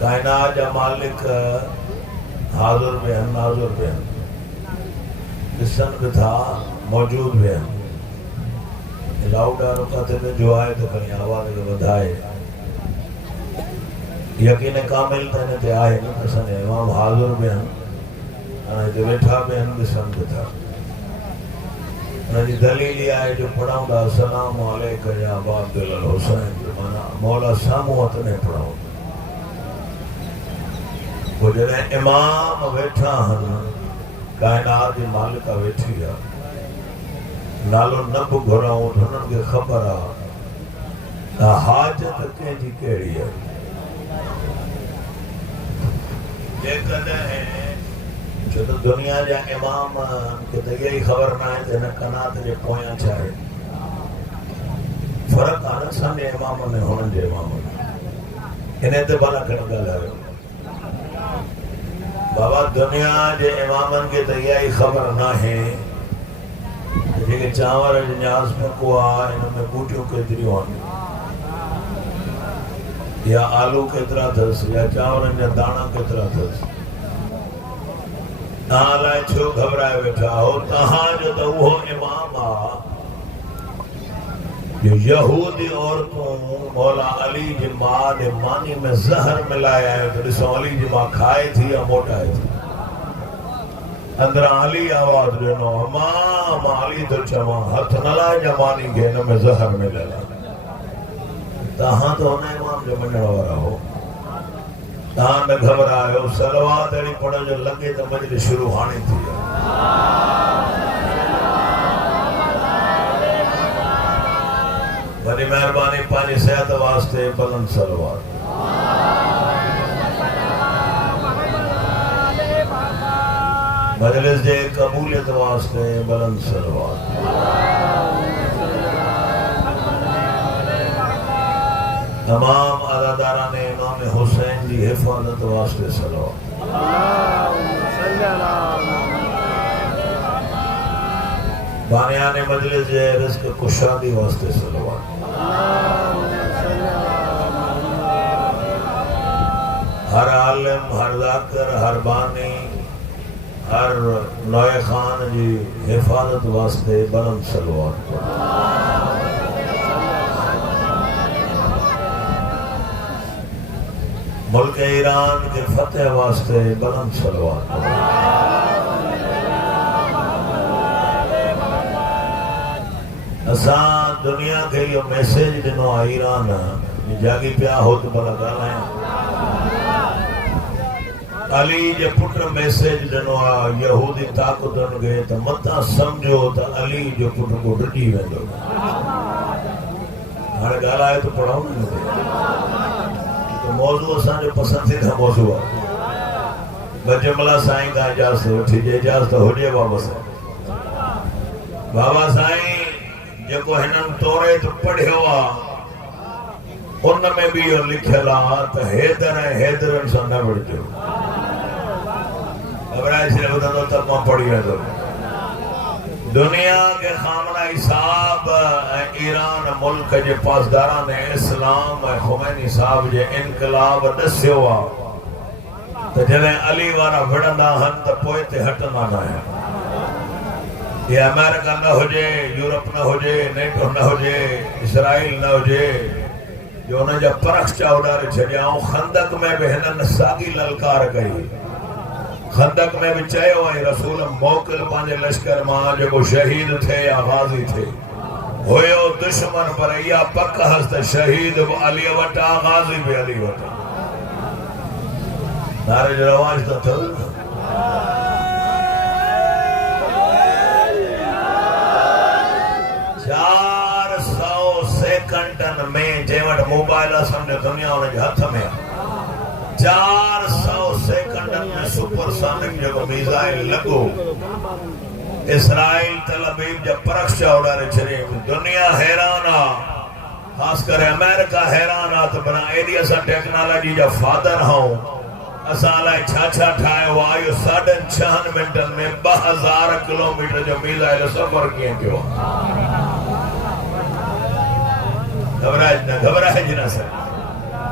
कायनात जा मालिक हाजुर बेहन नाजुर बेहन दिसन भी था मौजूद बेहन लाउडा रुकाते में जो आए तो कहीं आवाज के बधाए यकीन कामिल तने ते आए न तसने इमाम हाजुर बेहन ते बैठा बेहन दिसन भी था नजी दलील आए जो पढ़ाऊंगा सलाम अलैका या अबा अब्दुल हुसैन माना मौला सामू तने पढ़ाऊं वो जॾहिं इमाम वेठा हन कायनात जी मालिका वेठी है नालो न बि घुराऊं हुननि खे ख़बर आहे हाजत कंहिंजी कहिड़ी आहे जेकॾहिं छो त दुनिया जा इमाम खे त इहा ई ख़बर न आहे त हिन कनात जे पोयां छा आहे फ़र्क़ु आहे न असांजे इमाम में हुननि जे इमाम में हिन ते भला खणी ॻाल्हायो बाबा दुनिया जे इमामनि खे त इहा ई ख़बर न आहे जेके चांवर जो न्याज़ पको आहे हिन में बूटियूं केतिरियूं आहिनि या आलू केतिरा अथसि या चांवरनि जा दाणा केतिरा अथसि तव्हां लाइ छो घबराए वेठा हो तव्हांजो त उहो इमाम आहे जो यहूदी औरतूं मौला अली जी मां जे मानी में ज़हर मिलाए आयो त ॾिसो अली जी मां खाए थी या मोटाए थी अंदरां अली आवाज़ ॾिनो मां अली थो चवां हथ न लाइजा मानी खे हिन में ज़हर मिलियल आहे तव्हां त हुन इमाम जो मञण वारा हो तव्हां न घबरायो सलवात अहिड़ी पढ़ण जो लॻे त मजलिस शुरू हाणे थी आहे वॾी महिरबानी पंहिंजी सिहत वास्ते बुलंद सलवात मजलिस जे कबूलियत वास्ते बुलंद सलवात तमाम अदादारान इमाम हुसैन जी हिफाजत वास्ते सलवात बानियान मजलिस जे रिज़्क़ कुशादी वास्ते सलवात हर आलिम हर ज़ाकिर हर बानी हर नए खान जी हिफाजत वास्ते बुलंद सलवात मुल्क ईरान के फतेह वास्ते बुलंद सलवात असां दुनिया खे इहो मैसेज ॾिनो आहे ईरान जागी पिया हो त भला ॻाल्हायूं अली जे पुट मैसेज ॾिनो आहे यहूदी ताक़तुनि खे त मतां सम्झो त अली जो पुट को ॾिजी वेंदो हाणे ॻाल्हाए त पढ़ाऊं न मौज़ू असांजो पसंदीदा मौज़ू आहे ॿ जुमिला साईं खां इजाज़त वठी इजाज़त हुजे बाबा साईं बाबा साईं जेको हिननि तोरे तो पढ़ियो आहे उन में भी इहो लिखियल आहे त हैदर ऐं हैदरनि सां न विढ़जो घबराए छॾे ॿुधंदो त मां पढ़ी वेंदो दुनिया के खामना साहब ईरान मुल्क जे पासदारान इस्लाम खुमैनी साहब जे इनकलाब दस्यो आहे त जॾहिं अली वारा विढ़ंदा आहिनि त पोइ ते हटंदा न आहिनि ये अमेरिका न हुजे यूरोप न हुजे नेटो न हुजे इसराइल न हुजे जो हुन जा परख चा उॾारे छॾिया ऐं खंदक में बि हिननि साॻी ललकार कई खंदक में भी चयो ऐं रसूल मोकिल पंहिंजे लश्कर मां जेको शहीद थे या गाज़ी थे हुयो दुश्मन पर इहा पक हस त शहीद बि अली वटा गाज़ी बि अली वटा नारे जो रवाज त अथव 400 सेकंडन में जे वटि मोबाइल आहे सम्झो दुनिया हुनजे हथ में आहे 400 सेकंडन में सुपरसोनिक जेको मिसाइल लॻो इसराइल तल अबीब जा परखचा उड़ारे छॾे दुनिया हैरान आहे ख़ासि करे अमेरिका हैरान आहे त बना एॾी असां टेक्नोलॉजी जा फादर आहियूं असां लाइ छा छा ठाहियो आहे इहो 6.5 मिंटनि में 2000 किलोमीटर जो मिसाइल सफ़र कीअं कयो घबराइज न सर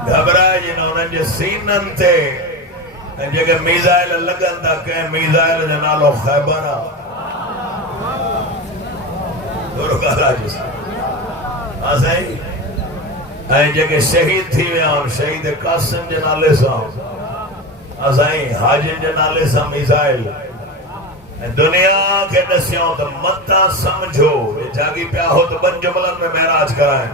घबराए जिन उन्हनि जे सीननि ते जेके मीज़ाइल लगन था कंहिं मीज़ाइल जो नालो खैबर आहे साईं जेके शहीद थी विया शहीद कासिम जे नाले सां साईं हाजिन जे नाले सां मीज़ाइल दुनिया के दस्यों तो मता समझो जागी पिया हो तो बन जुमलन में महराज कराए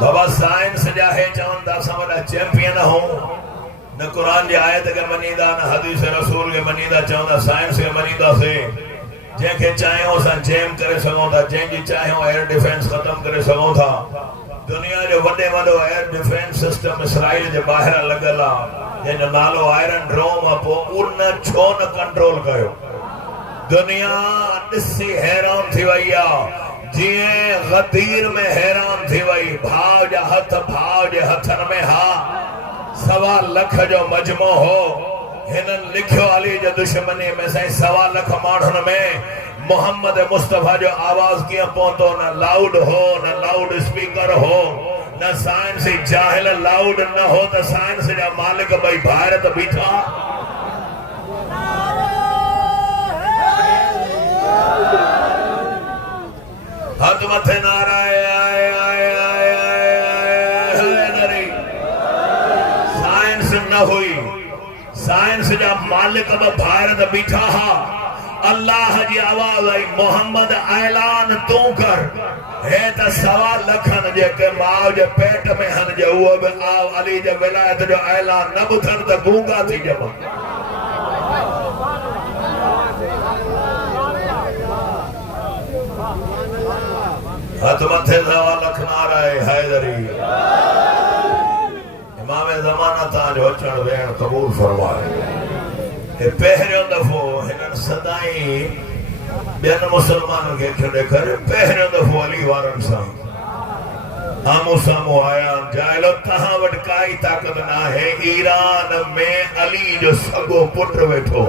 बाबा साइंस जा है चवन दा समझा चैंपियन हो न कुरान जी आयत के मनीदा न हदीस रसूल के मनीदा चवंदा साइंस के मनीदा से जेके चाहो सा जैम करे सको था जेंजी चाहो एयर डिफेंस खत्म करे सको था दुनिया जो वडे वडो एयर डिफेंस सिस्टम इसराइल जे बाहर लगल आ जंहिंजो नालो आयरन ड्रोम पो उन छो न कंट्रोल कयो दुनिया ॾिसी हैरान थी वई आहे जीअं गदीर में हैरान थी वई भाव जा हथ भाव जे हथनि में हा 1.25 लख जो मजमो हो हिननि लिखियो अली जो दुश्मनी में साईं 1.25 लख माण्हुनि में मोहम्मद मुस्तफा जो आवाज कीअं पहुतो न लाउड हो न लाउड स्पीकर हो न साइंस जाहिल लाउड न हो त साइंस जा मालिक भई ॿाहिरि त बीठा हथ मथे नाराए आए आए आए आए साइंस न हुई साइंस जा मालिक ॿाहिरि त बीठा हा अल्लाह जी आवाज आई मोहम्मद ऐलान तू कर हे त 1.25 लखन जेके माउ जे पेट में हन जो उहो बि आव अली जे विलायत जो ऐलान न ॿुधन त गूंगा थी ॼमा हथ मथे 1.25 लख नाराए हैदरी इमाम ज़माना ताजो अचण वेण क़बूल फरमाए हे पहिरियों दफ़ो हिननि सदाई ॿियनि मुसलमाननि खे छॾे करे पहिरियों दफ़ो अली वारनि सां आमो साम्हूं आया जाइलो तव्हां वटि काई ताक़त न आहे ईरान में अली जो सॻो पुटु वेठो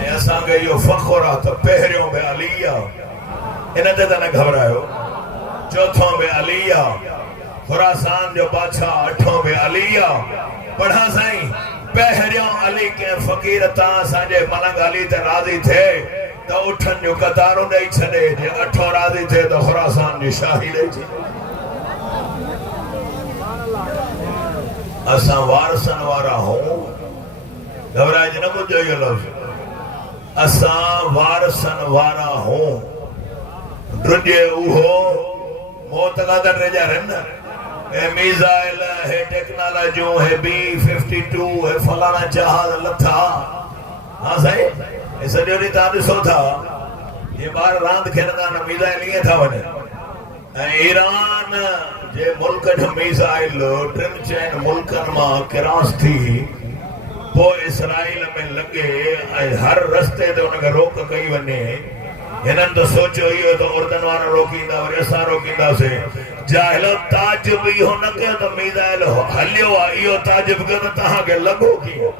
ऐं असांखे इहो फ़ख़्रु आहे त पहिरियों बि अली आहे इन ते त न घबरायो चौथों बि अली आहे खुरासान जो बादशाह 8हों बि अली आहे पढ़ा साईं पहिरियों अली के फकीर ता असांजे मलंग अली ते राज़ी थे त उठन जो कतारो ॾेई छॾे जे 8हों राज़ी थे त खुरासान जी शाही ॾेई छॾे असां वारसन वारा हूं घबराइजे न ॿुधो इहो लफ़्ज़ असां वारसन वारा हूं ड्रुजे उहो मौत का दर रह जा रहे ना ए मिसाइल है टेक्नोलॉजी है B-52 है फलाना जहाज लथा हां सही ए सॼो ॾींहुं तव्हां ॾिसो था ये ॿार रांदि खेॾंदा न मिसाइल ईअं था वञनि ऐं ईरान जे मुल्क जो मिसाइल 3-4 मुल्कनि मां क्रॉस थी पोइ इसराइल में लॻे ऐं हर रस्ते ते उनखे रोक कई वञे हिननि तो सोचियो इहो त उर्दन वारा रोकींदा वरी असां रोकींदासीं जाहिलो ताजुब इहो न कयो त मिसाइल हलियो आहे इहो ताजुब कयो त तव्हांखे लॻो कीअं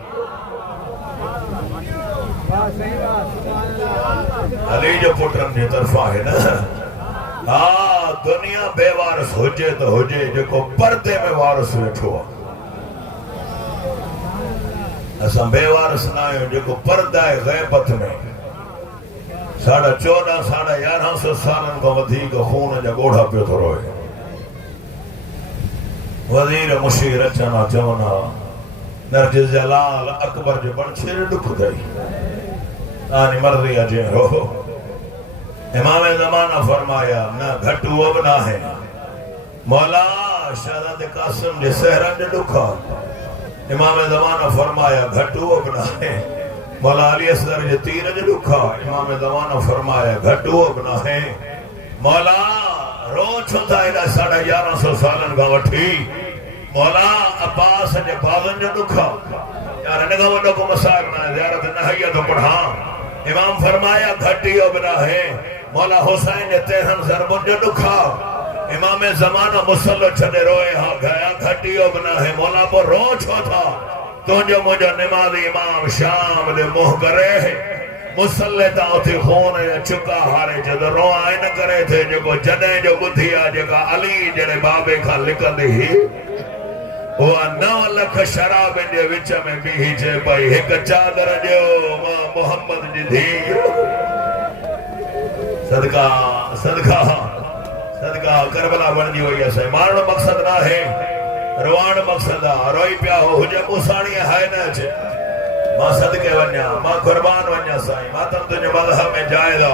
अली जो पुटनि जे तरफ़ां आहे न हा दुनिया बेवारस हुजे त हुजे जेको पर्दे में वारस वेठो आहे असां बेवारस न आहियूं जेको पर्दा आहे ग़ैबत में 1400 सालन खां वधीक खून जा ॻोढ़ा पियो थो रोए वज़ीर मुशीर अचना चवना नरजिस जलाल अकबर जो बणछेर दुख दई तानी मर्ज़ी अजे हो इमाम ज़माना फरमाया न घट वो बि न है मौला शहज़ादे कासिम जे सहरन जो दुख इमाम ज़माना फरमाया घट वो बि न है मौला अली असगर जे तीर जो दुख इमाम ज़माना फरमाया घट वो बि न है मौला रो छो था एॾा 1150 सालन खां वठी मौला अब्बास जे बाज़न जो दुख यार इन खां वॾो को मसाइल न ज़ियारत न है तो पढ़ा इमाम फरमाया घट इहो बि न है मौला हुसैन जे 13 ज़रबुनि जो दुख इमाम ज़माना मुसल्लो छॾे रोए हा गया घट इहो बि न है मौला पोइ रो छो था तुंहिंजो मुंहिंजो निमाज़ी इमाम शाम ॾे मुंहुं करे मुसल्ले ता उथे खून चुका हारे जद रोआ इन करे थे जो जडे जो बुधी आ जका अली जड़े बाबे का लिकंदी ही वो 9 लख शराब जे विच में बीही जे भाई एक चादर जो मां मोहम्मद जी धी सदका सदका सदका करबला बणजी वई है मारण मकसद ना है रवान मकसद आ रोई पिया हो हुजे मुसाणी है न मां सदके वन्या मां कुर्बान वन्या साईं मां तुम तुझे मज़हब में जायदा